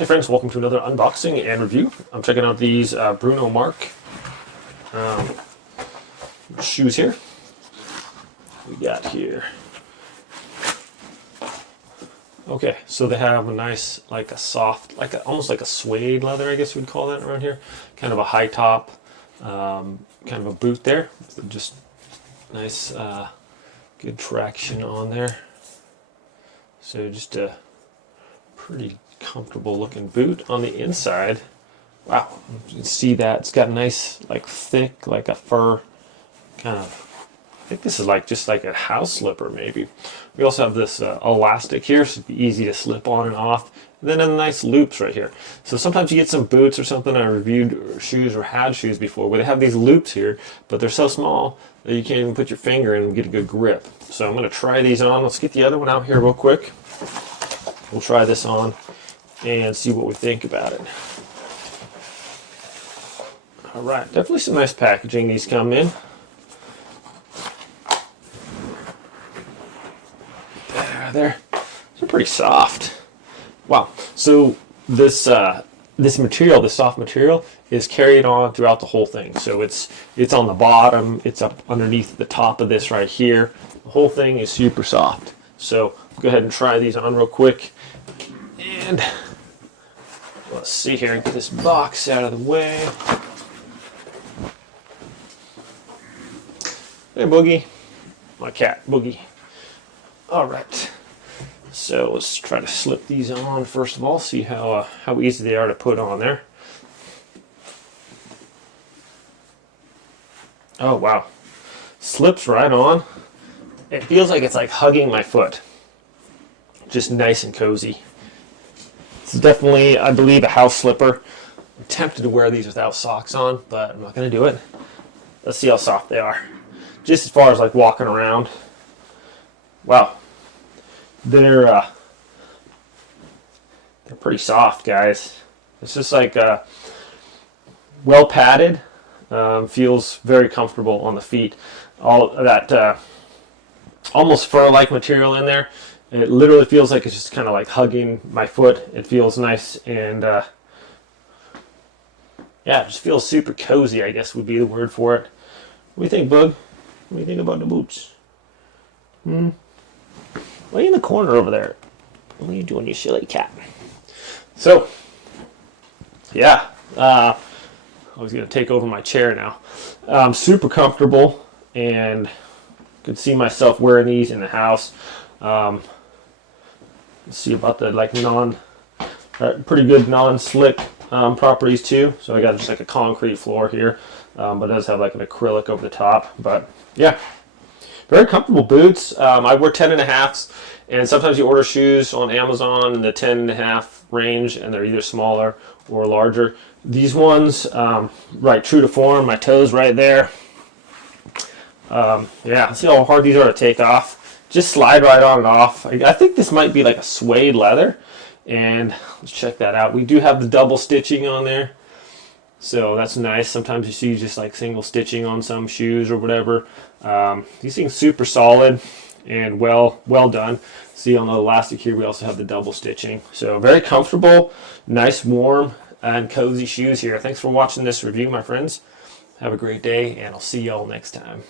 Hey friends, welcome to another unboxing and review. I'm checking out these Bruno Marc shoes here. We got here. Okay, so they have a nice, like a soft, almost like a suede leather, I guess you would call that around here. Kind of a high top, kind of a boot there. So just nice, good traction on there. So just a pretty comfortable looking boot. On the inside, wow, you can see that it's got a nice, like thick, like a fur kind of. I think this is like just like a house slipper maybe. We also have this elastic here, so it'd be easy to slip on and off. And then a nice loops right here. So sometimes you get some boots or something. I reviewed shoes or had shoes before where they have these loops here, but they're so small that you can't even put your finger in and get a good grip. So I'm going to try these on. Let's get the other one out here real quick. We'll try this on and see what we think about it. All right, definitely some nice packaging these come in. There, they're pretty soft. Wow. So this material, this soft material, is carried on throughout the whole thing. So it's on the bottom, it's up underneath the top of this right here. The whole thing is super soft. So go ahead and try these on real quick. And let's see here and get this box out of the way. Hey, Boogie. My cat, Boogie. All right. So let's try to slip these on first of all, see how easy they are to put on there. Oh, wow. Slips right on. It feels like it's like hugging my foot. Just nice and cozy. It's definitely, I believe, a house slipper. I'm tempted to wear these without socks on, but I'm not going to do it. Let's see how soft they are. Just as far as like walking around. Wow. They're pretty soft, guys. It's just like well padded. Feels very comfortable on the feet. All of that almost fur-like material in there. It literally feels like it's just kind of like hugging my foot. It feels nice and yeah, it just feels super cozy, I guess would be the word for it. What do you think, Bug? What do you think about the boots? Why are you in the corner over there? What are you doing, you silly cat? So, yeah, I was going to take over my chair now. Super comfortable and could see myself wearing these in the house. Let's see about the like pretty good non-slip properties too. So I got just like a concrete floor here, but it does have like an acrylic over the top. But yeah. Very comfortable boots. I wear 10.5s, and sometimes you order shoes on Amazon in the 10.5 range, and they're either smaller or larger. These ones, right, true to form, my toes right there. Yeah, see how hard these are to take off. Just slide right on and off. I think this might be like a suede leather, and let's check that out. We do have the double stitching on there. So that's nice. Sometimes you see just like single stitching on some shoes or whatever. These things super solid and well done. See on the elastic here we also have the double stitching. So very comfortable, nice, warm, and cozy shoes here. Thanks for watching this review, my friends. Have a great day, and I'll see y'all next time.